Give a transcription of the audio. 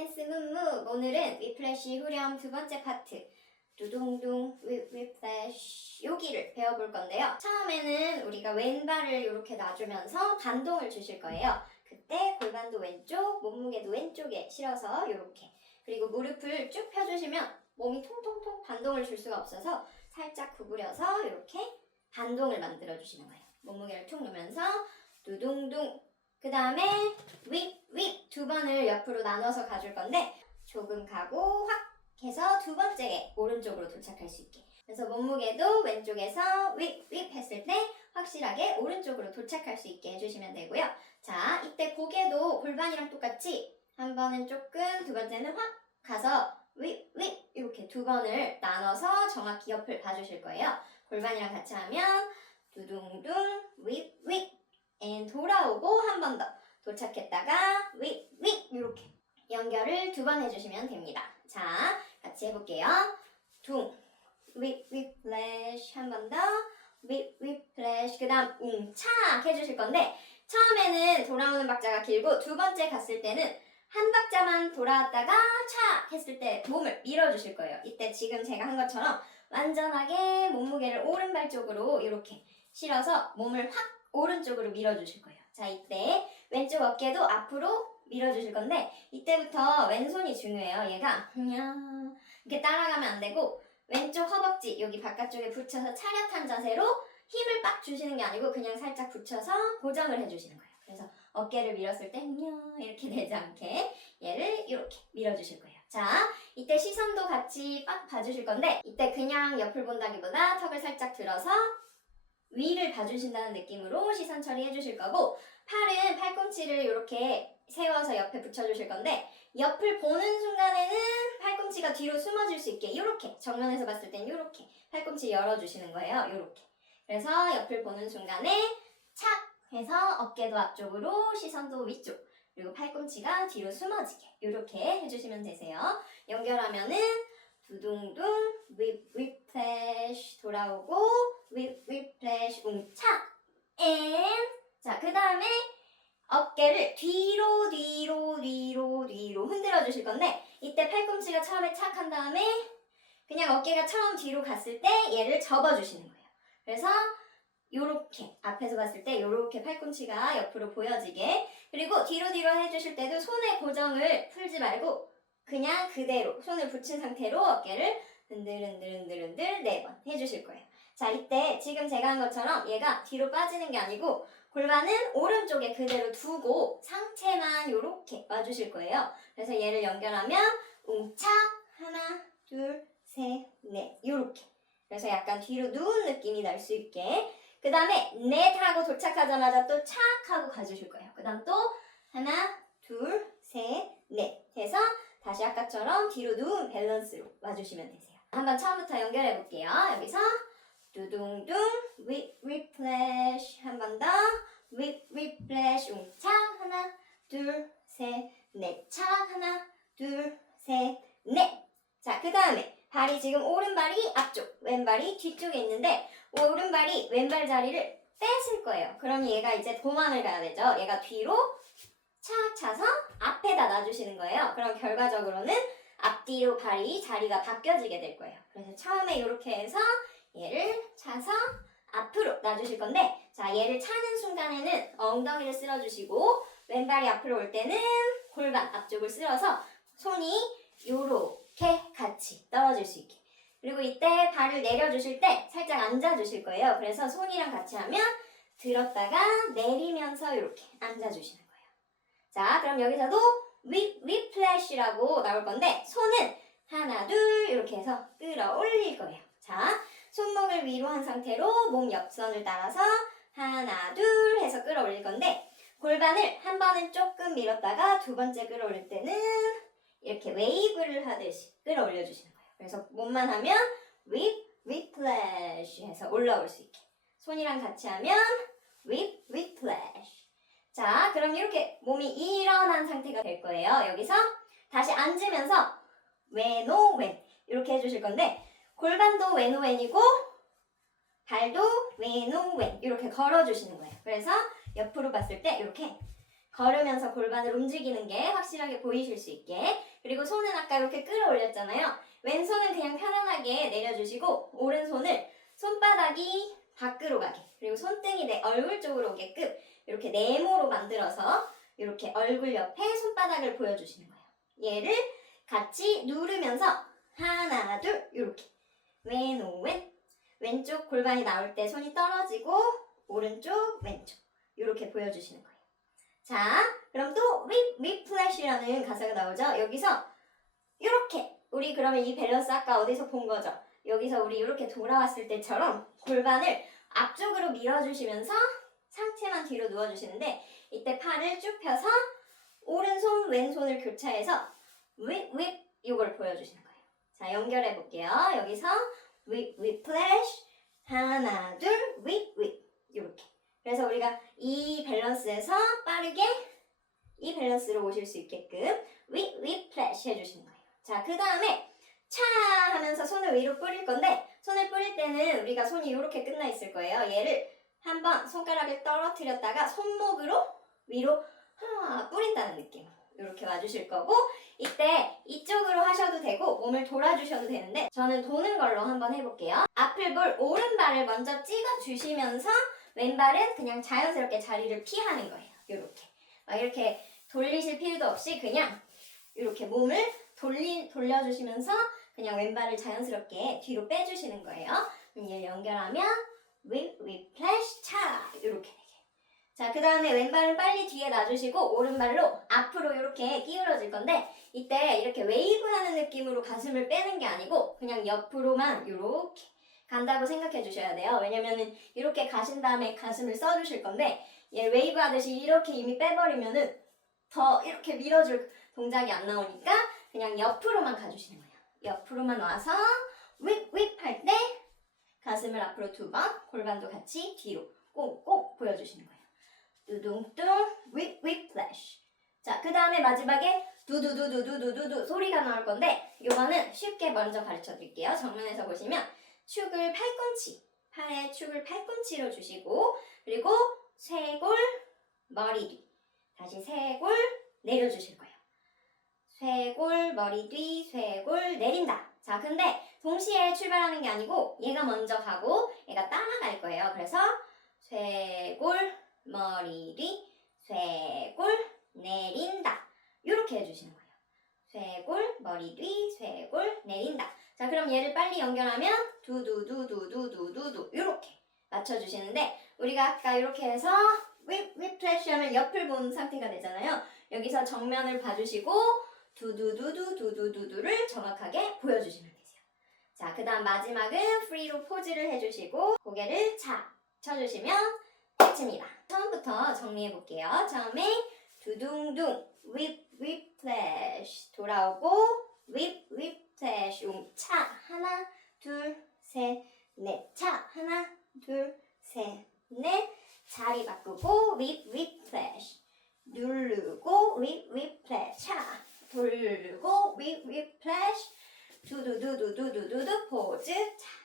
댄스 문무. 오늘은 위플래시 후렴 두 번째 파트 두둥둥 위플래시 여기를 배워볼 건데요. 처음에는 우리가 왼발을 이렇게 놔주면서 반동을 주실 거예요. 그때 골반도 왼쪽, 몸무게도 왼쪽에 실어서 이렇게. 그리고 무릎을 쭉 펴주시면 몸이 통통통 반동을 줄 수가 없어서 살짝 구부려서 이렇게 반동을 만들어 주시는 거예요. 몸무게를 툭 놓으면서 두둥둥. 그 다음에 윗 두 번을 옆으로 나눠서 가줄 건데 조금 가고 확 해서 두 번째에 오른쪽으로 도착할 수 있게. 그래서 몸무게도 왼쪽에서 윗 했을 때 확실하게 오른쪽으로 도착할 수 있게 해주시면 되고요. 자, 이때 고개도 골반이랑 똑같이 한 번은 조금, 두 번째는 확 가서 윗 이렇게 두 번을 나눠서 정확히 옆을 봐주실 거예요. 골반이랑 같이 하면 두둥둥 윗 and 돌아오고 한 번 더 도착했다가 윗 이렇게 연결을 두 번 해주시면 됩니다. 자, 같이 해볼게요. 둥 윗 플래시 한 번 더 윗 플래시. 그 다음 웅착 해주실 건데 처음에는 돌아오는 박자가 길고 두 번째 갔을 때는 한 박자만 돌아왔다가 착 했을 때 몸을 밀어주실 거예요. 이때 지금 제가 한 것처럼 완전하게 몸무게를 오른발 쪽으로 이렇게 실어서 몸을 확 오른쪽으로 밀어주실 거예요. 자, 이때 왼쪽 어깨도 앞으로 밀어주실 건데 이때부터 왼손이 중요해요. 얘가 이렇게 따라가면 안 되고 왼쪽 허벅지 여기 바깥쪽에 붙여서 차렷한 자세로 힘을 빡 주시는 게 아니고 그냥 살짝 붙여서 고정을 해주시는 거예요. 그래서 어깨를 밀었을 때 이렇게 되지 않게 얘를 이렇게 밀어주실 거예요. 자, 이때 시선도 같이 빡 봐주실 건데 이때 그냥 옆을 본다기보다 턱을 살짝 들어서 위를 봐주신다는 느낌으로 시선 처리해 주실 거고 팔은 팔꿈치를 이렇게 세워서 옆에 붙여주실 건데 옆을 보는 순간에는 팔꿈치가 뒤로 숨어질 수 있게 이렇게 정면에서 봤을 땐 이렇게 팔꿈치 열어주시는 거예요. 이렇게. 그래서 옆을 보는 순간에 착 해서 어깨도 앞쪽으로 시선도 위쪽 그리고 팔꿈치가 뒤로 숨어지게 이렇게 해주시면 되세요. 연결하면은 두둥둥 윗 플래시 돌아오고 윗 플래시 웅착 앤 자, 그 다음에 어깨를 뒤로 흔들어 주실 건데 이때 팔꿈치가 처음에 착 한 다음에 그냥 어깨가 처음 뒤로 갔을 때 얘를 접어 주시는 거예요. 그래서 요렇게 앞에서 봤을 때 요렇게 팔꿈치가 옆으로 보여지게 그리고 뒤로 해주실 때도 손의 고정을 풀지 말고 그냥 그대로 손을 붙인 상태로 어깨를 흔들 4번 해주실 거예요. 자, 이때 지금 제가 한 것처럼 얘가 뒤로 빠지는 게 아니고 골반은 오른쪽에 그대로 두고 상체만 요렇게 와주실 거예요. 그래서 얘를 연결하면 웅착 하나 둘 셋 넷 요렇게 그래서 약간 뒤로 누운 느낌이 날 수 있게 그 다음에 넷 하고 도착하자마자 또 착 하고 가주실 거예요. 그 다음 또 하나 둘 셋 넷 해서 다시 아까처럼 뒤로 누운 밸런스로 와주시면 되세요. 한번 처음부터 연결해 볼게요. 여기서 두둥둥 윗 플래시 한 번 더 윗 플래시 웅착 하나 둘 셋 넷 착 하나 둘 셋 넷. 자, 그 다음에 발이 지금 오른발이 앞쪽 왼발이 뒤쪽에 있는데 오른발이 왼발 자리를 뺏을 거예요. 그럼 얘가 이제 도망을 가야 되죠. 얘가 뒤로 착 차서 앞에다 놔주시는 거예요. 그럼 결과적으로는 앞뒤로 발이 자리가 바뀌어지게 될 거예요. 그래서 처음에 이렇게 해서 얘를 차서 앞으로 놔주실 건데 자, 얘를 차는 순간에는 엉덩이를 쓸어주시고 왼발이 앞으로 올 때는 골반 앞쪽을 쓸어서 손이 요렇게 같이 떨어질 수 있게 그리고 이때 발을 내려주실 때 살짝 앉아주실 거예요. 그래서 손이랑 같이 하면 들었다가 내리면서 이렇게 앉아주시는 거예요. 자, 그럼 여기서도 윗 플래시라고 나올 건데 손은 하나 둘 이렇게 해서 끌어올릴 거예요. 자, 손목을 위로 한 상태로 몸 옆선을 따라서 하나 둘 해서 끌어올릴 건데 골반을 한 번은 조금 밀었다가 두 번째 끌어올릴 때는 이렇게 웨이브를 하듯이 끌어올려 주시는 거예요. 그래서 몸만 하면 윗 플래시 해서 올라올 수 있게 손이랑 같이 하면 윗 플래시. 자, 그럼 이렇게 몸이 일어난 상태가 될 거예요. 여기서 다시 앉으면서 왼오 왼 이렇게 해주실 건데 골반도 왼오 왼이고 발도 왼오 왼 이렇게 걸어주시는 거예요. 그래서 옆으로 봤을 때 이렇게 걸으면서 골반을 움직이는 게 확실하게 보이실 수 있게. 그리고 손은 아까 이렇게 끌어올렸잖아요. 왼손은 그냥 편안하게 내려주시고 오른손을 손바닥이 밖으로 가게, 그리고 손등이 내 얼굴 쪽으로 오게끔 이렇게 네모로 만들어서 이렇게 얼굴 옆에 손바닥을 보여주시는 거예요. 얘를 같이 누르면서 하나 둘 이렇게 왼 오왼, 왼쪽 골반이 나올 때 손이 떨어지고 오른쪽 왼쪽 이렇게 보여주시는 거예요. 자, 그럼 또 whiplash이라는 가사가 나오죠. 여기서 이렇게 우리 그러면 이 밸런스 아까 어디서 본 거죠? 여기서 우리 이렇게 돌아왔을 때처럼 골반을 앞쪽으로 밀어주시면서 상체만 뒤로 누워주시는데, 이때 팔을 쭉 펴서 오른손 왼손을 교차해서 whip 이걸 보여주시는 거예요. 자, 연결해 볼게요. 여기서 whiplash 하나 둘 whip 이렇게. 그래서 우리가 이 밸런스에서 빠르게 이 밸런스로 오실 수 있게끔 whiplash 해주시는 거예요. 자, 그 다음에 차 하면서 손을 위로 뿌릴 건데, 손을 뿌릴 때는 우리가 손이 이렇게 끝나 있을 거예요. 얘를 한번 손가락을 떨어뜨렸다가 손목으로 위로 뿌린다는 느낌. 이렇게 와주실 거고, 이때 이쪽으로 하셔도 되고 몸을 돌아주셔도 되는데 저는 도는 걸로 한번 해볼게요. 앞을 볼 오른발을 먼저 찍어주시면서 왼발은 그냥 자연스럽게 자리를 피하는 거예요. 이렇게 돌리실 필요도 없이 그냥 이렇게 몸을 돌려주시면서 그냥 왼발을 자연스럽게 뒤로 빼주시는 거예요. 얘를 연결하면 whiplash 차 이렇게 되게. 자, 그 다음에 왼발은 빨리 뒤에 놔주시고 오른발로 앞으로 이렇게 기울어질 건데, 이때 이렇게 웨이브 하는 느낌으로 가슴을 빼는 게 아니고 그냥 옆으로만 이렇게 간다고 생각해 주셔야 돼요. 왜냐면은 이렇게 가신 다음에 가슴을 써주실 건데, 얘 웨이브 하듯이 이렇게 이미 빼버리면은 더 이렇게 밀어줄 동작이 안 나오니까 그냥 옆으로만 가주시는 거예요. 옆으로만 와서 whip 할 때 가슴을 앞으로 2번, 골반도 같이 뒤로 꽁꽁 보여주시는 거예요. 두둥둥 whiplash. 자, 그 다음에 마지막에 두두두두두두두 소리가 나올 건데, 이거는 쉽게 먼저 가르쳐 드릴게요. 정면에서 보시면 축을 팔꿈치, 팔에 축을 팔꿈치로 주시고, 그리고 쇄골 머리 뒤, 다시 쇄골 내려주실 거예요. 쇄골 머리 뒤, 쇄골 내린다. 자, 근데 동시에 출발하는 게 아니고 얘가 먼저 가고 얘가 따라갈 거예요. 그래서 쇄골 머리 뒤, 쇄골 내린다. 이렇게 해주시는 거예요. 쇄골 머리 뒤, 쇄골 내린다. 자, 그럼 얘를 빨리 연결하면 두두두두두두두두 이렇게 맞춰주시는데, 우리가 아까 이렇게 해서 whiplash 하면 옆을 본 상태가 되잖아요. 여기서 정면을 봐주시고 두두두두두두두를 정확하게 보여주시면 되세요. 자, 그 다음 마지막은 프리로 포즈를 해주시고 고개를 착 쳐주시면 끝입니다. 처음부터 정리해 볼게요. 처음에 두둥둥 whiplash 돌아오고 whiplash 차 하나 둘 셋 넷, 차 하나 둘 셋 넷, 자리 바꾸고 whiplash 누르고 whiplash 차 돌고 whiplash 두두두두두두두 포즈 차